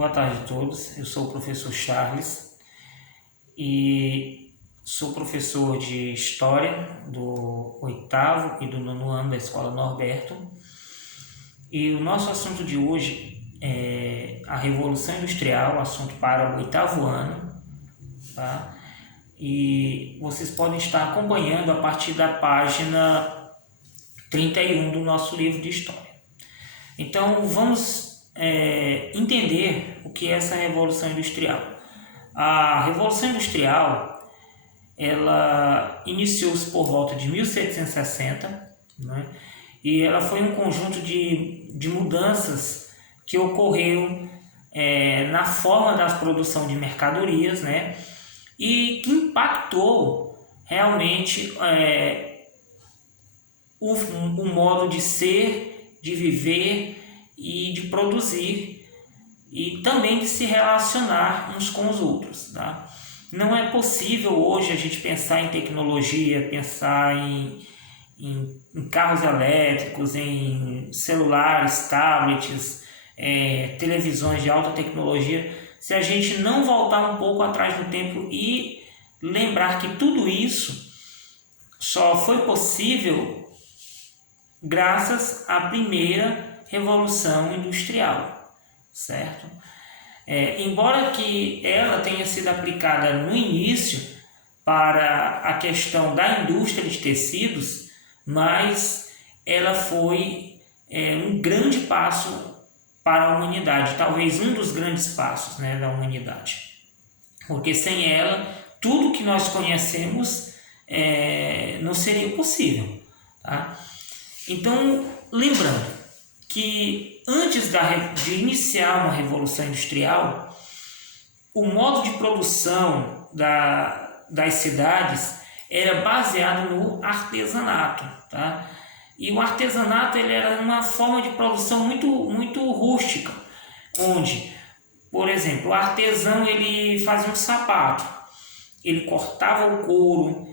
Boa tarde a todos, eu sou o professor Charles e sou professor de História do 8º e do 9º ano da Escola Norberto. E o nosso assunto de hoje é a Revolução Industrial, assunto para o 8º ano, tá? E vocês podem estar acompanhando a partir da página 31 do nosso livro de História. Então vamos entender o que é essa Revolução Industrial. A Revolução Industrial ela iniciou-se por volta de 1760, né? E ela foi um conjunto de mudanças que ocorreu na forma da produção de mercadorias, né? E que impactou realmente o modo de ser, de viver e de produzir e também de se relacionar uns com os outros, tá? Não é possível hoje a gente pensar em tecnologia, pensar em carros elétricos, em celulares, tablets, televisões de alta tecnologia, se a gente não voltar um pouco atrás no tempo e lembrar que tudo isso só foi possível graças à primeira Revolução Industrial, certo? Embora que ela tenha sido aplicada no início para a questão da indústria de tecidos, mas ela foi um grande passo para a humanidade, talvez um dos grandes passos, né, da humanidade, porque sem ela tudo que nós conhecemos não seria possível, tá? Então, lembrando que antes de iniciar uma revolução industrial, o modo de produção das cidades era baseado no artesanato, tá? E o artesanato ele era uma forma de produção muito rústica, onde, por exemplo, o artesão ele fazia um sapato, ele cortava o couro,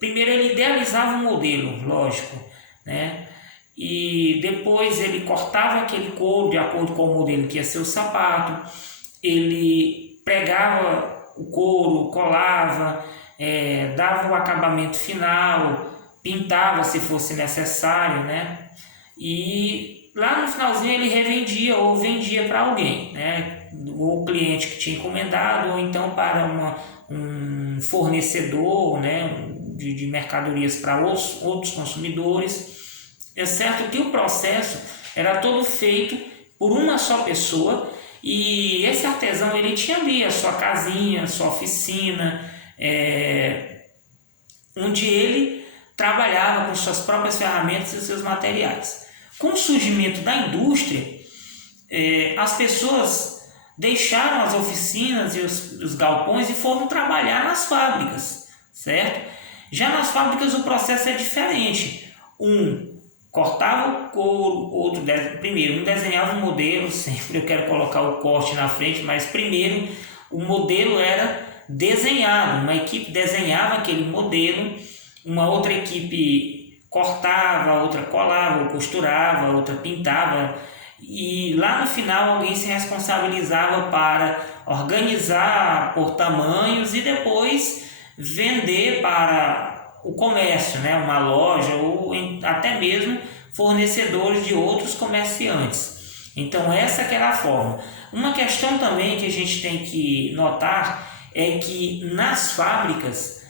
primeiro ele idealizava um modelo, lógico, né? E depois ele cortava aquele couro de acordo com o modelo que ia ser o sapato, ele pregava o couro, colava, dava o acabamento final, pintava se fosse necessário, né? E lá no finalzinho ele revendia ou vendia para alguém, né? Ou o cliente que tinha encomendado, ou então para um fornecedor, né? de mercadorias para outros consumidores. É certo que o processo era todo feito por uma só pessoa e esse artesão ele tinha ali a sua casinha, a sua oficina, onde ele trabalhava com suas próprias ferramentas e seus materiais. Com o surgimento da indústria, as pessoas deixaram as oficinas e os galpões e foram trabalhar nas fábricas, certo? Já nas fábricas o processo é diferente. Cortava o couro, primeiro desenhava um modelo, sempre eu quero colocar o corte na frente, mas primeiro o modelo era desenhado, uma equipe desenhava aquele modelo, uma outra equipe cortava, outra colava, ou costurava, outra pintava, e lá no final alguém se responsabilizava para organizar por tamanhos e depois vender para o comércio, né? Uma loja ou até mesmo fornecedores de outros comerciantes. Então essa que era a forma. Uma questão também que a gente tem que notar é que nas fábricas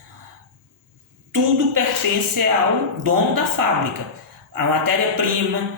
tudo pertence ao dono da fábrica. A matéria-prima,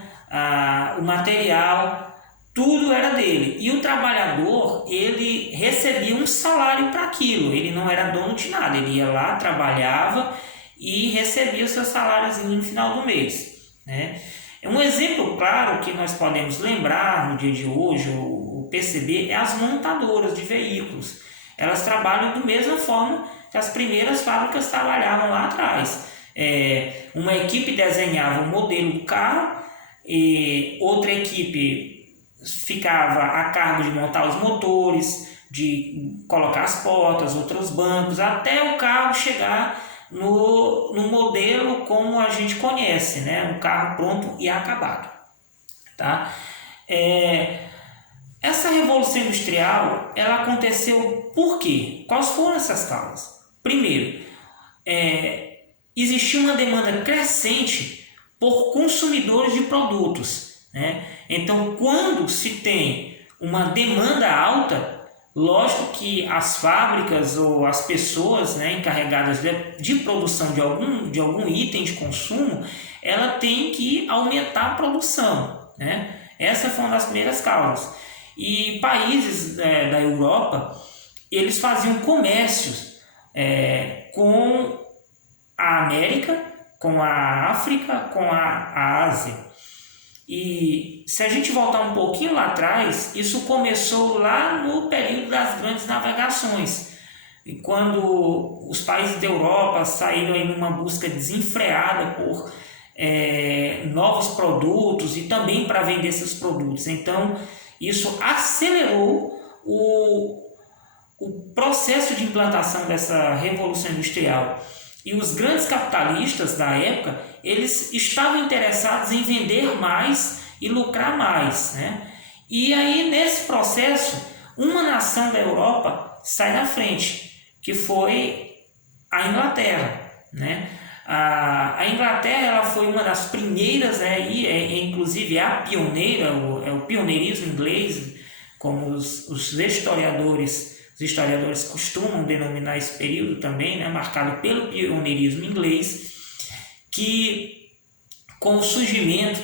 o material, tudo era dele. E o trabalhador, ele recebia um salário para aquilo. Ele não era dono de nada. Ele ia lá, trabalhava e recebia o seu saláriozinho no final do mês, né? Um exemplo claro que nós podemos lembrar no dia de hoje ou perceber é as montadoras de veículos. Elas trabalham da mesma forma que as primeiras fábricas trabalhavam lá atrás. Uma equipe desenhava o modelo do carro e outra equipe ficava a cargo de montar os motores, de colocar as portas, outros bancos, até o carro chegar no modelo como a gente conhece, né? Um carro pronto e acabado, tá? Essa revolução industrial, ela aconteceu por quê? Quais foram essas causas? Primeiro, existia uma demanda crescente por consumidores de produtos, né? Então, quando se tem uma demanda alta, lógico que as fábricas ou as pessoas, né, encarregadas de produção de algum item de consumo, ela tem que aumentar a produção, né? Essa foi uma das primeiras causas. E países da Europa, eles faziam comércios com a América, com a África, com a Ásia. E se a gente voltar um pouquinho lá atrás, isso começou lá no período das grandes navegações, e quando os países da Europa saíram em uma busca desenfreada por novos produtos e também para vender esses produtos. Então, isso acelerou o processo de implantação dessa revolução industrial. E os grandes capitalistas da época, eles estavam interessados em vender mais e lucrar mais, né? E aí, nesse processo, uma nação da Europa sai na frente, que foi a Inglaterra, né? A Inglaterra, ela foi uma das primeiras, né, inclusive a pioneira, o pioneirismo inglês, como os historiadores costumam denominar esse período também, né, marcado pelo pioneirismo inglês, que com o surgimento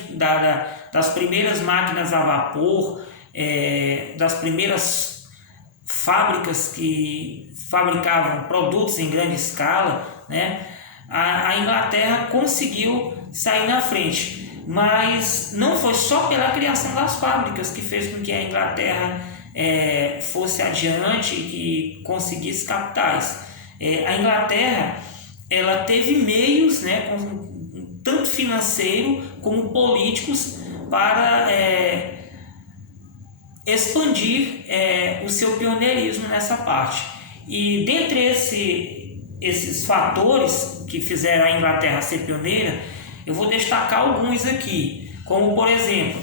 das primeiras máquinas a vapor, das primeiras fábricas que fabricavam produtos em grande escala, né, a Inglaterra conseguiu sair na frente. Mas não foi só pela criação das fábricas que fez com que a Inglaterra fosse adiante e conseguisse capitais. A Inglaterra, ela teve meios, né, tanto financeiro como políticos, para expandir o seu pioneirismo nessa parte. E dentre esses fatores que fizeram a Inglaterra ser pioneira, eu vou destacar alguns aqui, como por exemplo,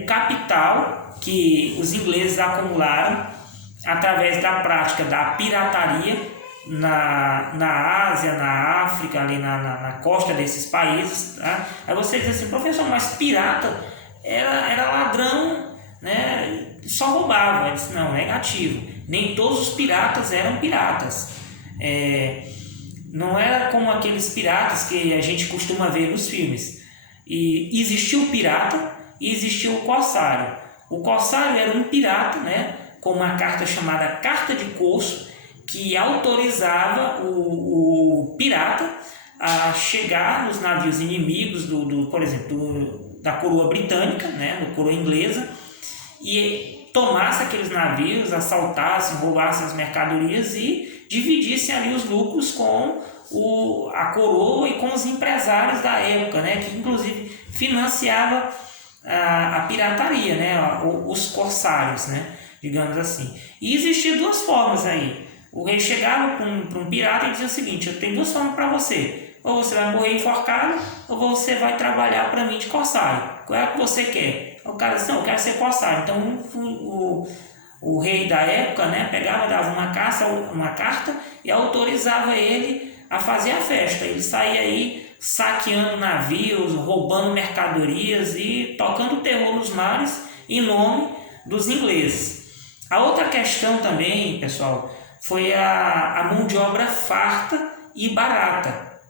o capital que os ingleses acumularam através da prática da pirataria na Ásia, na África, ali na costa desses países, tá? Aí você diz assim, professor, mas pirata era ladrão, né? Só roubava. Eu disse, não, negativo, nem todos os piratas eram piratas. Não era como aqueles piratas que a gente costuma ver nos filmes. E existia o pirata e existia o corsário. O corsário era um pirata, né, com uma carta chamada Carta de Corso, que autorizava o pirata a chegar nos navios inimigos, por exemplo, da coroa britânica, né, da coroa inglesa, e tomasse aqueles navios, assaltassem, roubassem as mercadorias e dividissem ali os lucros com a coroa e com os empresários da época, né, que inclusive financiava a pirataria, né, os corsários, né, digamos assim. E existiam duas formas aí. O rei chegava para um pirata e dizia o seguinte: eu tenho duas formas para você. Ou você vai morrer enforcado, ou você vai trabalhar para mim de corsário. Qual é a que você quer? O cara disse, não, eu quero ser corsário. Então o rei da época, né, pegava, dava uma carta e autorizava ele a fazer a festa. Ele saía aí saqueando navios, roubando mercadorias e tocando terror nos mares em nome dos ingleses. A outra questão também, pessoal, foi a mão de obra farta e barata,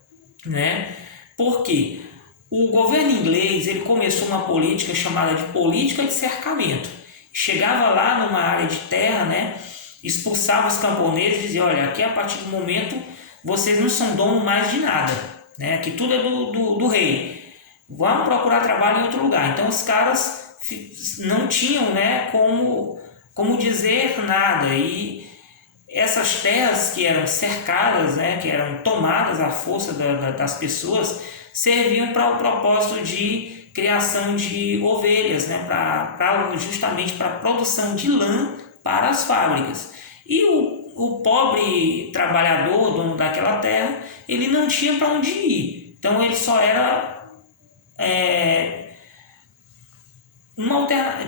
né? Por quê? O governo inglês, ele começou uma política chamada de política de cercamento. Chegava lá numa área de terra, né, expulsava os camponeses e dizia, olha, aqui a partir do momento vocês não são dono mais de nada, né? Aqui tudo é do rei. Vamos procurar trabalho em outro lugar. Então os caras não tinham, né, como dizer nada. E essas terras que eram cercadas, né, que eram tomadas à força das pessoas, serviam para o propósito de criação de ovelhas, né, justamente para a produção de lã para as fábricas. E o pobre trabalhador, dono daquela terra, ele não tinha para onde ir. Então ele só era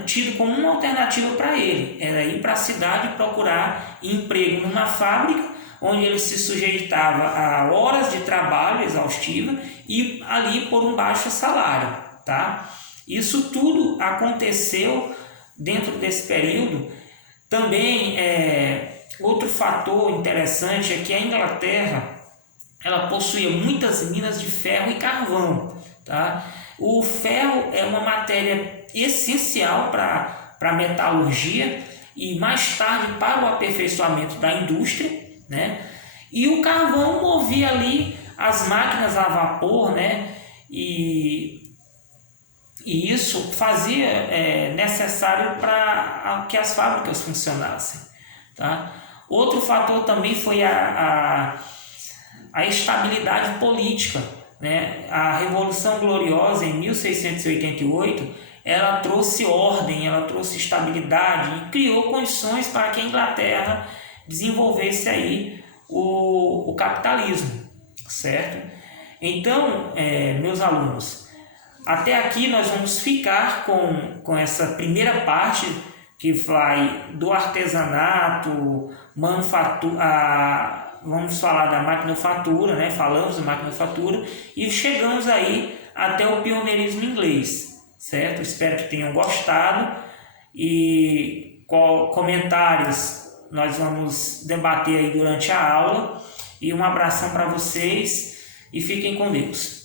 tido como uma alternativa para ele. Era ir para a cidade procurar emprego numa fábrica, onde ele se sujeitava a horas de trabalho exaustiva e ali por um baixo salário, tá? Isso tudo aconteceu dentro desse período. Também outro fator interessante é que a Inglaterra ela possuía muitas minas de ferro e carvão, tá? O ferro é uma matéria essencial para a metalurgia e mais tarde para o aperfeiçoamento da indústria, né? E o carvão movia ali as máquinas a vapor, né? E isso fazia necessário para que as fábricas funcionassem, tá? Outro fator também foi a estabilidade política, né? A Revolução Gloriosa em 1688 ela trouxe ordem, ela trouxe estabilidade e criou condições para que a Inglaterra desenvolvesse aí o capitalismo, certo? Então, meus alunos, até aqui nós vamos ficar com essa primeira parte que vai do artesanato, vamos falar da maquinofatura, né? Falamos da maquinofatura e chegamos aí até o pioneirismo inglês, certo? Espero que tenham gostado e comentários nós vamos debater aí durante a aula. E um abração para vocês e fiquem com Deus.